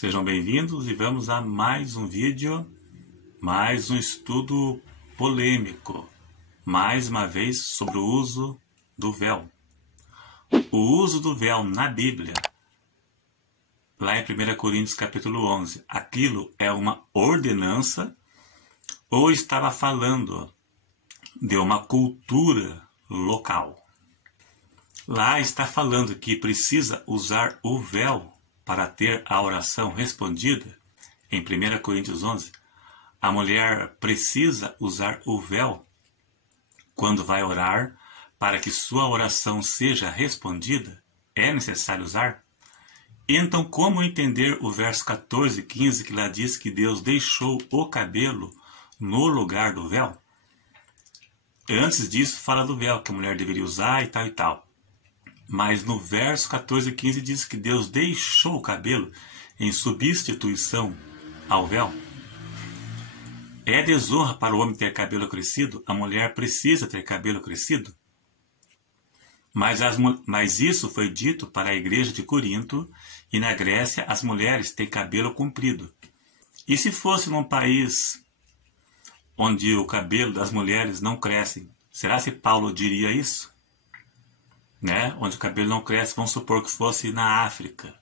Sejam bem-vindos e vamos a mais um vídeo, mais um estudo polêmico, mais uma vez sobre o uso do véu. O uso do véu na Bíblia, lá em 1 Coríntios capítulo 11, aquilo é uma ordenança ou estava falando de uma cultura local? Lá está falando que precisa usar o véu para ter a oração respondida. Em 1 Coríntios 11, a mulher precisa usar o véu quando vai orar para que sua oração seja respondida. É necessário usar? Então, como entender o verso 14 e 15 que lá diz que Deus deixou o cabelo no lugar do véu? Antes disso, fala do véu que a mulher deveria usar e tal e tal. Mas no verso 14 e 15 diz que Deus deixou o cabelo em substituição ao véu. É desonra para o homem ter cabelo crescido? A mulher precisa ter cabelo crescido? Mas isso foi dito para a igreja de Corinto, e na Grécia as mulheres têm cabelo comprido. E se fosse num país onde o cabelo das mulheres não cresce, será que Paulo diria isso? Né? Onde o cabelo não cresce, vamos supor que fosse na África,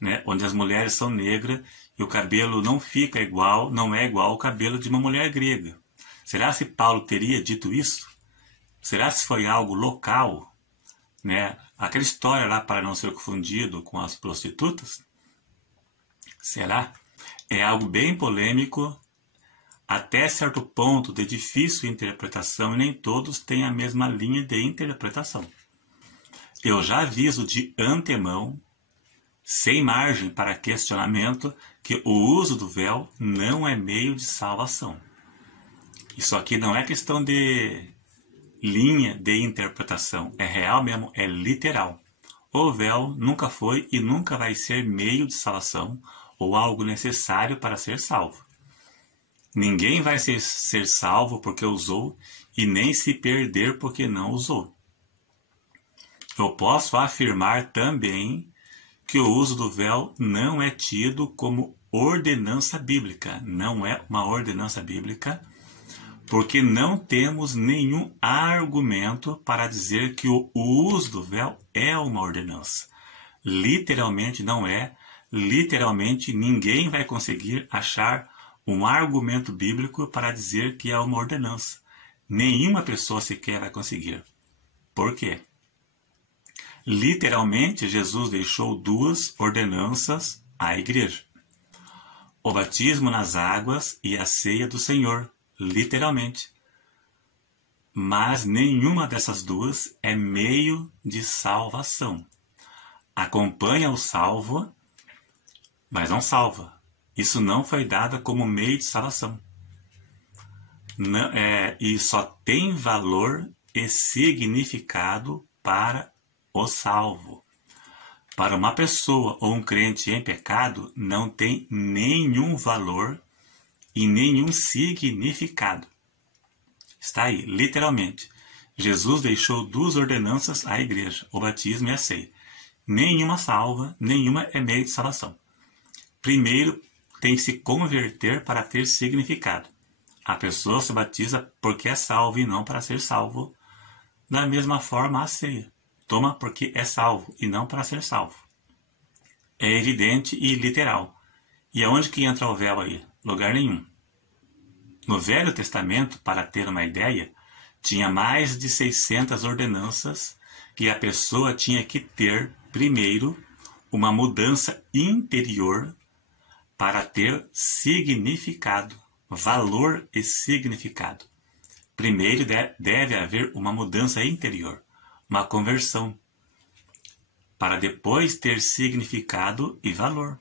né? Onde as mulheres são negras e o cabelo não fica igual, não é igual ao cabelo de uma mulher grega. Será que Paulo teria dito isso? Será que foi algo local? Né? Aquela história lá para não ser confundido com as prostitutas? Será? É algo bem polêmico, até certo ponto de difícil interpretação, e nem todos têm a mesma linha de interpretação. Eu já aviso de antemão, sem margem para questionamento, que o uso do véu não é meio de salvação. Isso aqui não é questão de linha de interpretação, é real mesmo, é literal. O véu nunca foi e nunca vai ser meio de salvação ou algo necessário para ser salvo. Ninguém vai ser salvo porque usou e nem se perder porque não usou. Eu posso afirmar também que o uso do véu não é tido como ordenança bíblica. Não é uma ordenança bíblica, porque não temos nenhum argumento para dizer que o uso do véu é uma ordenança. Literalmente não é. Literalmente ninguém vai conseguir achar um argumento bíblico para dizer que é uma ordenança. Nenhuma pessoa sequer vai conseguir. Por quê? Literalmente, Jesus deixou duas ordenanças à igreja: o batismo nas águas e a ceia do Senhor, literalmente. Mas nenhuma dessas duas é meio de salvação. Acompanha o salvo, mas não salva. Isso não foi dado como meio de salvação. E só tem valor e significado para o salvo. Para uma pessoa ou um crente em pecado, não tem nenhum valor e nenhum significado. Está aí, literalmente. Jesus deixou duas ordenanças à igreja, o batismo e a ceia. Nenhuma salva, nenhuma é meio de salvação. Primeiro, tem que se converter para ter significado. A pessoa se batiza porque é salvo e não para ser salvo. Da mesma forma, a ceia. Toma porque é salvo e não para ser salvo. É evidente e literal. E aonde que entra o véu aí? Lugar nenhum. No Velho Testamento, para ter uma ideia, tinha mais de 600 ordenanças que a pessoa tinha que ter, primeiro, uma mudança interior para ter significado, valor e significado. Primeiro deve haver uma mudança interior, uma conversão, para depois ter significado e valor.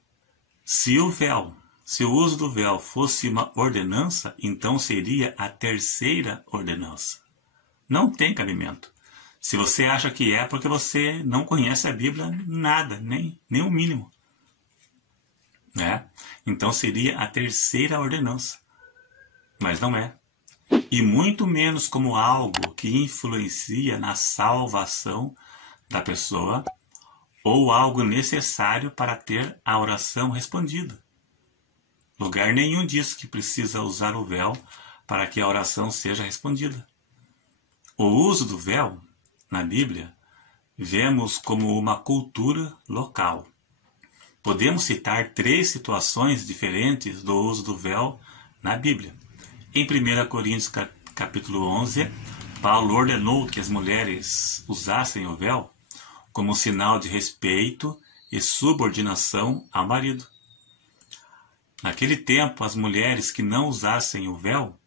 Se o uso do véu fosse uma ordenança, então seria a terceira ordenança. Não tem cabimento. Se você acha que é porque você não conhece a Bíblia, nada, nem o mínimo. Né? Então seria a terceira ordenança. Mas não é. E muito menos como algo que influencia na salvação da pessoa ou algo necessário para ter a oração respondida. Lugar nenhum diz que precisa usar o véu para que a oração seja respondida. O uso do véu, na Bíblia, vemos como uma cultura local. Podemos citar 3 situações diferentes do uso do véu na Bíblia. Em 1 Coríntios capítulo 11, Paulo ordenou que as mulheres usassem o véu como sinal de respeito e subordinação ao marido. Naquele tempo, as mulheres que não usassem o véu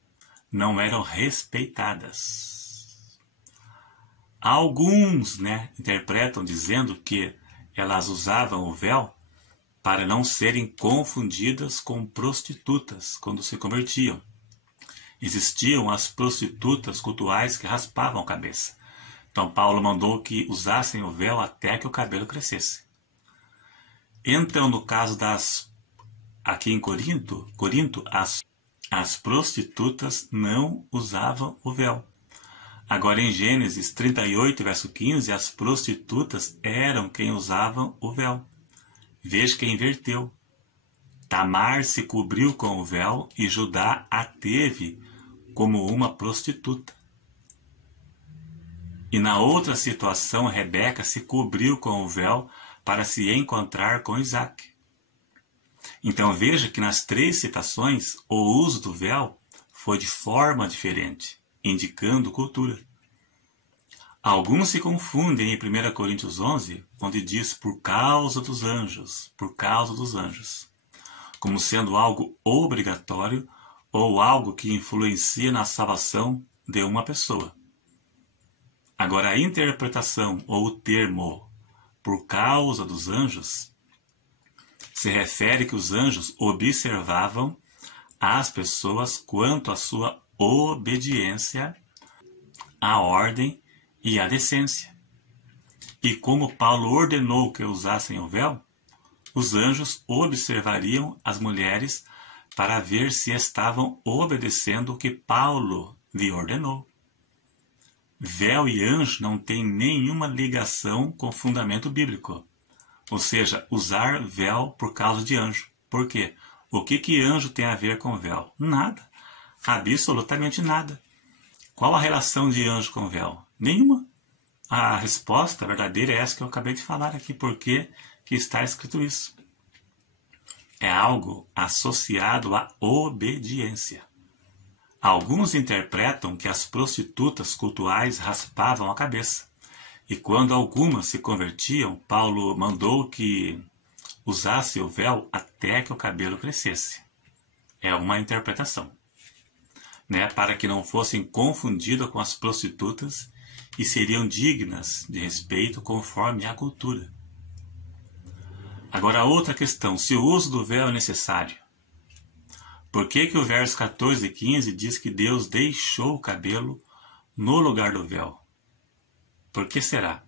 não eram respeitadas. Alguns, interpretam dizendo que elas usavam o véu para não serem confundidas com prostitutas quando se convertiam. Existiam as prostitutas cultuais que raspavam a cabeça. Então Paulo mandou que usassem o véu até que o cabelo crescesse. Então, no caso aqui em Corinto, as prostitutas não usavam o véu. Agora em Gênesis 38, verso 15, as prostitutas eram quem usavam o véu. Veja que inverteu. Tamar se cobriu com o véu e Judá a teve como uma prostituta. E na outra situação, Rebeca se cobriu com o véu para se encontrar com Isaac. Então veja que nas 3 citações, o uso do véu foi de forma diferente, indicando cultura. Alguns se confundem em 1 Coríntios 11, onde diz por causa dos anjos, como sendo algo obrigatório ou algo que influencia na salvação de uma pessoa. Agora, a interpretação ou o termo por causa dos anjos se refere que os anjos observavam as pessoas quanto à sua obediência à ordem e à decência. E como Paulo ordenou que usassem o véu, os anjos observariam as mulheres para ver se estavam obedecendo o que Paulo lhe ordenou. Véu e anjo não têm nenhuma ligação com fundamento bíblico. Ou seja, usar véu por causa de anjo. Por quê? O que anjo tem a ver com véu? Nada. Absolutamente nada. Qual a relação de anjo com véu? Nenhuma. A resposta verdadeira é essa que eu acabei de falar aqui. Por que está escrito isso? É algo associado à obediência. Alguns interpretam que as prostitutas cultuais raspavam a cabeça. E quando algumas se convertiam, Paulo mandou que usasse o véu até que o cabelo crescesse. É uma interpretação. Para que não fossem confundidas com as prostitutas e seriam dignas de respeito conforme a cultura. Agora, outra questão. Se o uso do véu é necessário, por que o verso 14 e 15 diz que Deus deixou o cabelo no lugar do véu? Por que será?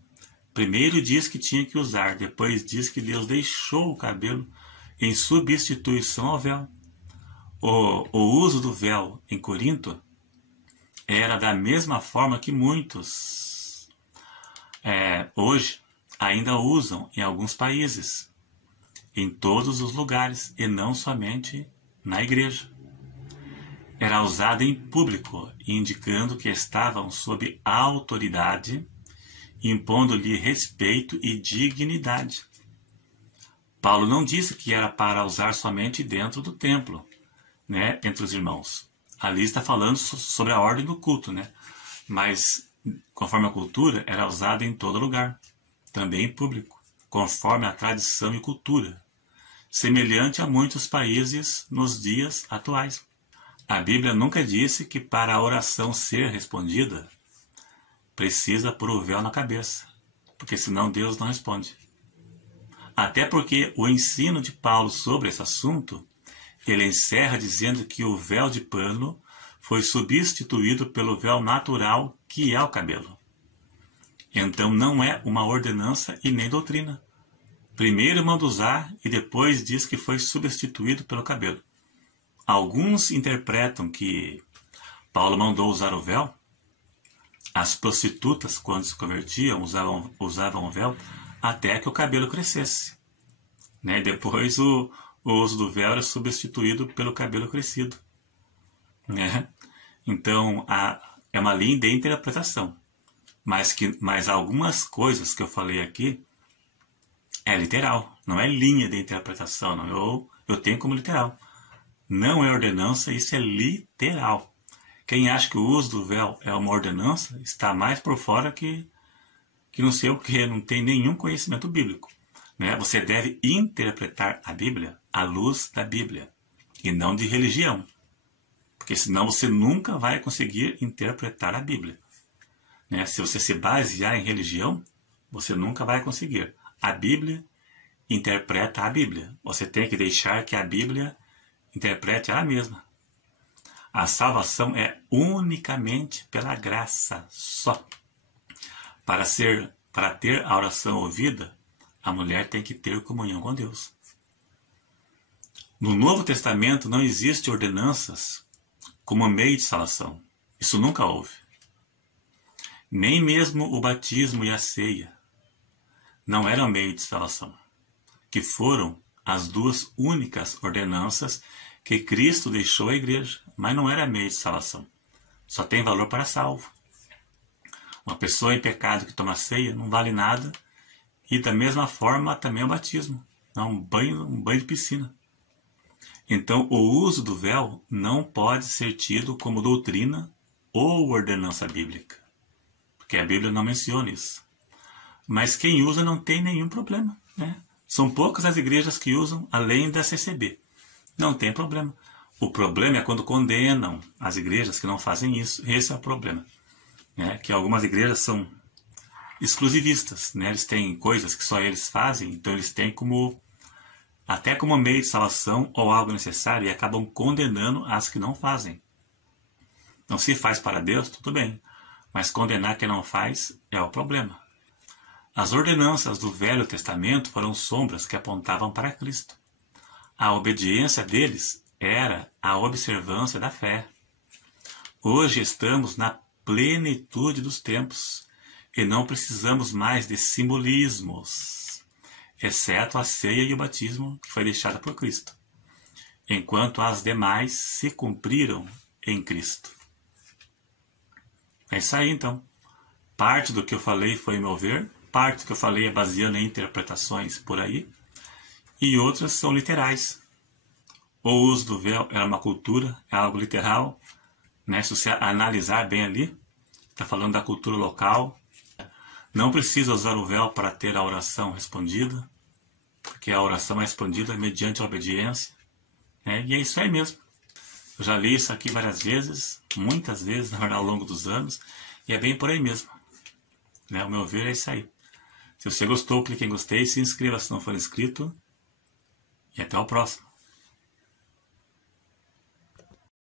Primeiro diz que tinha que usar, depois diz que Deus deixou o cabelo em substituição ao véu. O uso do véu em Corinto era da mesma forma que muitos hoje ainda usam em alguns países, em todos os lugares e não somente na igreja. Era usado em público, indicando que estavam sob autoridade, impondo-lhe respeito e dignidade. Paulo não disse que era para usar somente dentro do templo, entre os irmãos. Ali está falando sobre a ordem do culto, mas conforme a cultura era usado em todo lugar, também em público, conforme a tradição e cultura, semelhante a muitos países nos dias atuais. A Bíblia nunca disse que para a oração ser respondida, precisa pôr o véu na cabeça, porque senão Deus não responde. Até porque o ensino de Paulo sobre esse assunto, ele encerra dizendo que o véu de pano foi substituído pelo véu natural, que é o cabelo. Então não é uma ordenança e nem doutrina. Primeiro manda usar e depois diz que foi substituído pelo cabelo. Alguns interpretam que Paulo mandou usar o véu. As prostitutas, quando se convertiam, usavam o véu até que o cabelo crescesse. Né? Depois o uso do véu era substituído pelo cabelo crescido. Né? Então, é uma linha de interpretação. Mas algumas coisas que eu falei aqui é literal, não é linha de interpretação. Não. Eu tenho como literal. Não é ordenança, isso é literal. Quem acha que o uso do véu é uma ordenança está mais por fora que não sei o que, não tem nenhum conhecimento bíblico. Né? Você deve interpretar a Bíblia à luz da Bíblia e não de religião. Porque senão você nunca vai conseguir interpretar a Bíblia. Né? Se você se basear em religião, você nunca vai conseguir. A Bíblia interpreta a Bíblia. Você tem que deixar que a Bíblia interprete ela mesma. A salvação é unicamente pela graça só. Para ter a oração ouvida, a mulher tem que ter comunhão com Deus. No Novo Testamento não existe ordenanças como meio de salvação. Isso nunca houve. Nem mesmo o batismo e a ceia não eram meio de salvação, que foram as duas únicas ordenanças que Cristo deixou à igreja, mas não era meio de salvação. Só tem valor para salvo. Uma pessoa em pecado que toma ceia não vale nada, e da mesma forma também o batismo, um banho de piscina. Então o uso do véu não pode ser tido como doutrina ou ordenança bíblica, porque a Bíblia não menciona isso. Mas quem usa não tem nenhum problema. Né? São poucas as igrejas que usam além da CCB. Não tem problema. O problema é quando condenam as igrejas que não fazem isso. Esse é o problema. Né? Que algumas igrejas são exclusivistas. Né? Eles têm coisas que só eles fazem, então eles têm até como meio de salvação ou algo necessário e acabam condenando as que não fazem. Então, se faz para Deus, tudo bem. Mas condenar quem não faz é o problema. As ordenanças do Velho Testamento foram sombras que apontavam para Cristo. A obediência deles era a observância da fé. Hoje estamos na plenitude dos tempos e não precisamos mais de simbolismos, exceto a ceia e o batismo que foi deixada por Cristo, enquanto as demais se cumpriram em Cristo. É isso aí, então. Parte do que eu falei foi meu ver, parte do que eu falei é baseando em interpretações por aí, e outras são literais. O uso do véu é uma cultura, é algo literal. Né? Se você analisar bem ali, está falando da cultura local. Não precisa usar o véu para ter a oração respondida, porque a oração é respondida mediante a obediência. Né? E é isso aí mesmo. Eu já li isso aqui várias vezes, muitas vezes, na verdade, ao longo dos anos, e é bem por aí mesmo. Né? O meu ver é isso aí. Se você gostou, clique em gostei, se inscreva se não for inscrito, e até o próximo.